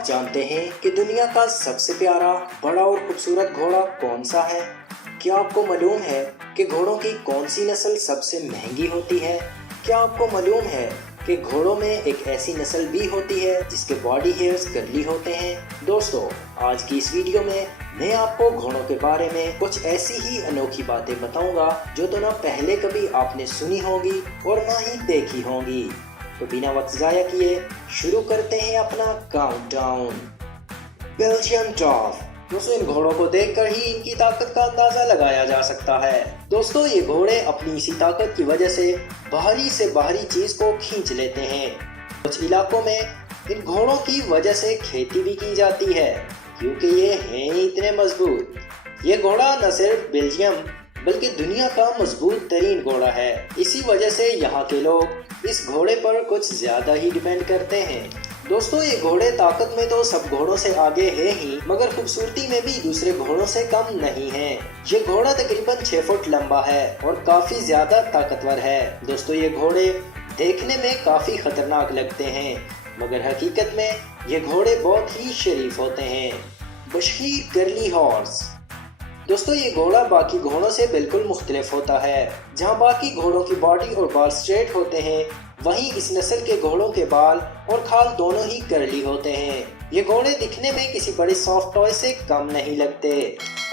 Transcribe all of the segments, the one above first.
आप जानते हैं कि दुनिया का सबसे प्यारा, बड़ा और खूबसूरत घोड़ा कौन सा है? क्या आपको मालूम है कि घोड़ों की कौन सी नस्ल सबसे महंगी होती है? क्या आपको मालूम है कि घोड़ों में एक ऐसी नस्ल भी होती है जिसके बॉडी हेयर्स कर्ली होते हैं? दोस्तों, आज की इस वीडियो में मैं आपको घोड़ों के बारे में कुछ ऐसी ही अनोखी बातें बताऊंगा जो तो ना पहले कभी आपने सुनी होगी और ना ही देखी होंगी। तो बिना वक्त जाया किए शुरू करते हैं अपना काउंटडाउन। बेल्जियन टॉफ। दोस्तों, इन घोड़ों को देखकर ही इनकी ताकत का अंदाजा लगाया जा सकता है। दोस्तों, ये घोड़े अपनी इसी ताकत की वजह से बाहरी चीज को खींच लेते हैं। कुछ इलाकों में इन घोड़ों की वजह से खेती भी की जाती है क्योंकि ये हैं ही इतने मजबूत। ये घोड़ा न सिर्फ बेल्जियम बल्कि दुनिया का मजबूत तरीन घोड़ा है। इसी वजह से यहाँ के लोग इस घोड़े पर कुछ ज्यादा ही डिपेंड करते हैं। दोस्तों, ये घोड़े ताकत में तो सब घोड़ों से आगे है ही, मगर खूबसूरती में भी दूसरे घोड़ों से कम नहीं है। ये घोड़ा तकरीबन 6 फुट लंबा है और काफी ज्यादा ताकतवर है। दोस्तों, ये घोड़े देखने में काफी खतरनाक लगते हैं, मगर हकीकत में ये घोड़े बहुत ही शरीफ होते हैं। Bashir curly horse. दोस्तों, ये घोड़ा बाकी घोड़ों से बिल्कुल मुख्तलिफ होता है। जहाँ बाकी घोड़ों की बॉडी और बाल स्ट्रेट होते हैं, वहीं इस नस्ल के घोड़ों के बाल और खाल दोनों ही कर्ली होते हैं। ये घोड़े दिखने में किसी बड़े सॉफ्ट टॉय से कम नहीं लगते।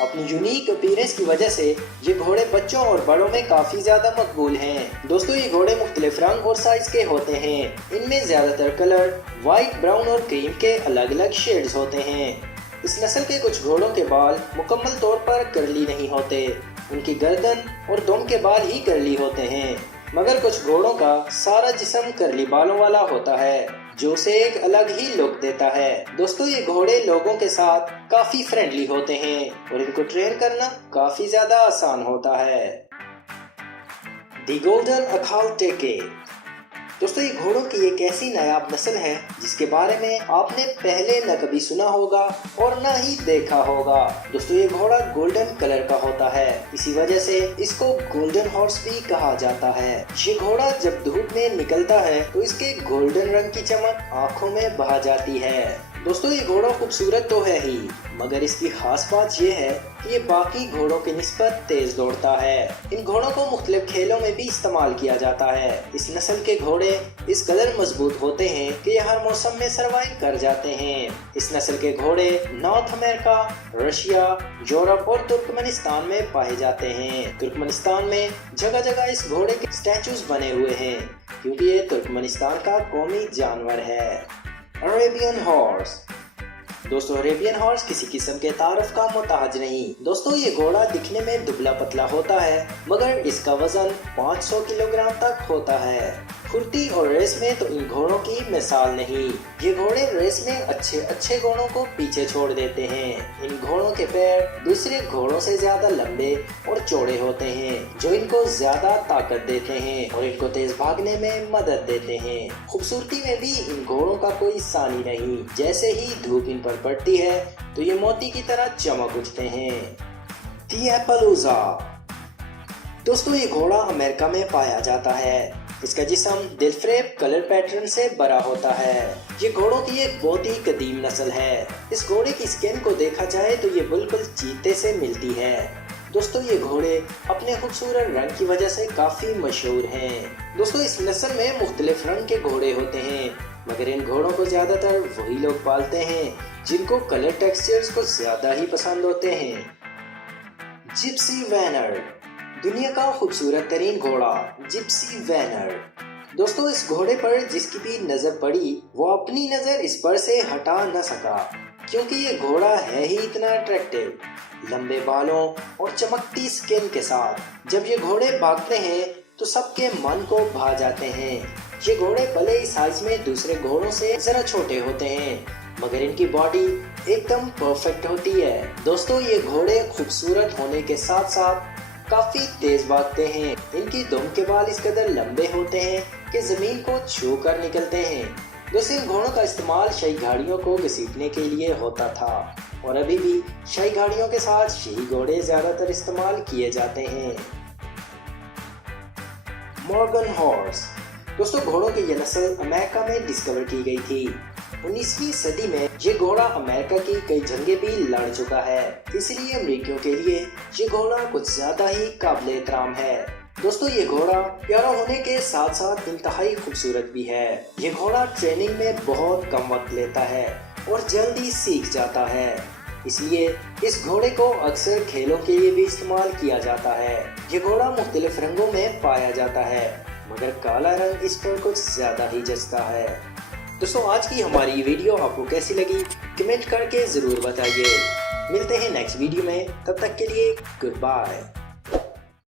अपनी यूनिक अपीयरेंस की वजह से ये घोड़े बच्चों और बड़ों में काफी ज्यादा मकबूल हैं। दोस्तों, ये घोड़े मुख्तलिफ रंग और साइज के होते हैं। इनमें ज्यादातर कलर व्हाइट, ब्राउन और क्रीम के अलग अलग शेड्स होते हैं। इस नस्ल के कुछ घोड़ों के बाल मुकम्मल तौर पर कर्ली नहीं होते। उनकी गर्दन और दुम के बाल ही कर्ली होते हैं, मगर कुछ घोड़ों का सारा जिस्म कर्ली बालों वाला होता है जो उसे एक अलग ही लुक देता है। दोस्तों, ये घोड़े लोगों के साथ काफी फ्रेंडली होते हैं और इनको ट्रेन करना काफी ज्यादा आसान होता है। दी गोल्डन अखालटेके। दोस्तों, ये घोड़ों की एक ऐसी नायाब नस्ल है जिसके बारे में आपने पहले न कभी सुना होगा और न ही देखा होगा। दोस्तों, ये घोड़ा गोल्डन कलर का होता है, इसी वजह से इसको गोल्डन हॉर्स भी कहा जाता है। ये घोड़ा जब धूप में निकलता है तो इसके गोल्डन रंग की चमक आंखों में बहा जाती है। दोस्तों, ये घोड़ा खूबसूरत तो है ही, मगर इसकी खास बात ये है कि ये बाकी घोड़ों की निस्बत तेज दौड़ता है। इन घोड़ों को मुख्तलिफ खेलों में भी इस्तेमाल किया जाता है। इस नस्ल के घोड़े इस कदर मजबूत होते हैं कि ये हर मौसम में सरवाइव कर जाते हैं। इस नस्ल के घोड़े नॉर्थ अमेरिका, रशिया, यूरोप और तुर्कमेनिस्तान में पाए जाते हैं। तुर्कमेनिस्तान में जगह जगह इस घोड़े के स्टैचूज बने हुए हैं क्योंकि ये तुर्कमेनिस्तान का कौमी जानवर है। Arabian horse. दोस्तों, अरेबियन हॉर्स किसी किस्म के तारुफ का मोहताज नहीं। दोस्तों, ये घोड़ा दिखने में दुबला पतला होता है, मगर इसका वजन 500 किलोग्राम तक होता है। फुर्ती और रेस में तो इन घोड़ों की मिसाल नहीं। ये घोड़े रेस में अच्छे घोड़ों को पीछे छोड़ देते हैं। इन घोड़ों के पैर दूसरे घोड़ों से ज्यादा लंबे और चौड़े होते हैं जो इनको ज्यादा ताकत देते हैं और इनको तेज भागने में मदद देते हैं। खूबसूरती में भी इन घोड़ों का कोई सानी नहीं। जैसे ही धूप इन पर पड़ती है तो ये मोती की तरह चमक उठते हैं। दी एप्पलूजा। दोस्तों, ये घोड़ा अमेरिका में पाया जाता है। इसका जिस्म दिलफ्रेब कलर पैटर्न से बड़ा होता है। ये घोड़ों की एक बहुत ही कदीम नस्ल है। इस घोड़े की स्किन को देखा जाए तो ये बिल्कुल चीते से मिलती है। दोस्तों, ये घोड़े अपने खूबसूरत रंग की वजह से काफी मशहूर हैं। दोस्तों, इस नस्ल में मुख्तलिफ रंग के घोड़े होते हैं, मगर इन घोड़ों को ज्यादातर वही लोग पालते हैं जिनको कलर टेक्सचर्स को ज्यादा ही पसंद होते हैं। जिप्सी वैनर। दुनिया का खूबसूरत तरीन घोड़ा जिप्सी वैनर। दोस्तों, इस घोड़े पर जिसकी भी नजर पड़ी वो अपनी नजर इस पर से हटा न सका क्योंकि ये घोड़ा है ही इतना अट्रैक्टिव। लंबे बालों और चमकती स्किन के साथ जब ये घोड़े भागते हैं तो सबके मन को भा जाते हैं। ये घोड़े भले ही साइज में दूसरे घोड़ों से जरा छोटे होते हैं, मगर इनकी बॉडी एकदम परफेक्ट होती है। दोस्तों, ये घोड़े खूबसूरत होने के साथ साथ काफी तेज भागते हैं। इनकी दुम के बाल इस कदर लंबे होते हैं कि जमीन को छू कर निकलते हैं। दोस्तों, इन घोड़ों का इस्तेमाल शाही गाड़ियों को घसीटने के लिए होता था और अभी भी शाही गाड़ियों के साथ शाही घोड़े ज्यादातर इस्तेमाल किए जाते हैं। Morgan horse. दोस्तों, घोड़ों की यह नस्ल अमेरिका में डिस्कवर की गई थी। 19वीं सदी में ये घोड़ा अमेरिका की कई जंगें भी लड़ चुका है, इसलिए अमेरिकियों के लिए ये घोड़ा कुछ ज्यादा ही काबिल एहतराम है। दोस्तों, ये घोड़ा प्यारा होने के साथ साथ इंतहाई खूबसूरत भी है। ये घोड़ा ट्रेनिंग में बहुत कम वक्त लेता है और जल्दी सीख जाता है, इसलिए इस घोड़े को अक्सर खेलों के लिए भी इस्तेमाल किया जाता है। ये घोड़ा मुख्तलिफ रंगों में पाया जाता है, मगर काला रंग इस पर कुछ ज्यादा ही जचता है। दोस्तों, आज की हमारी वीडियो आपको कैसी लगी कमेंट करके जरूर बताइए। मिलते हैं नेक्स्ट वीडियो में, तब तक के लिए गुड बाय।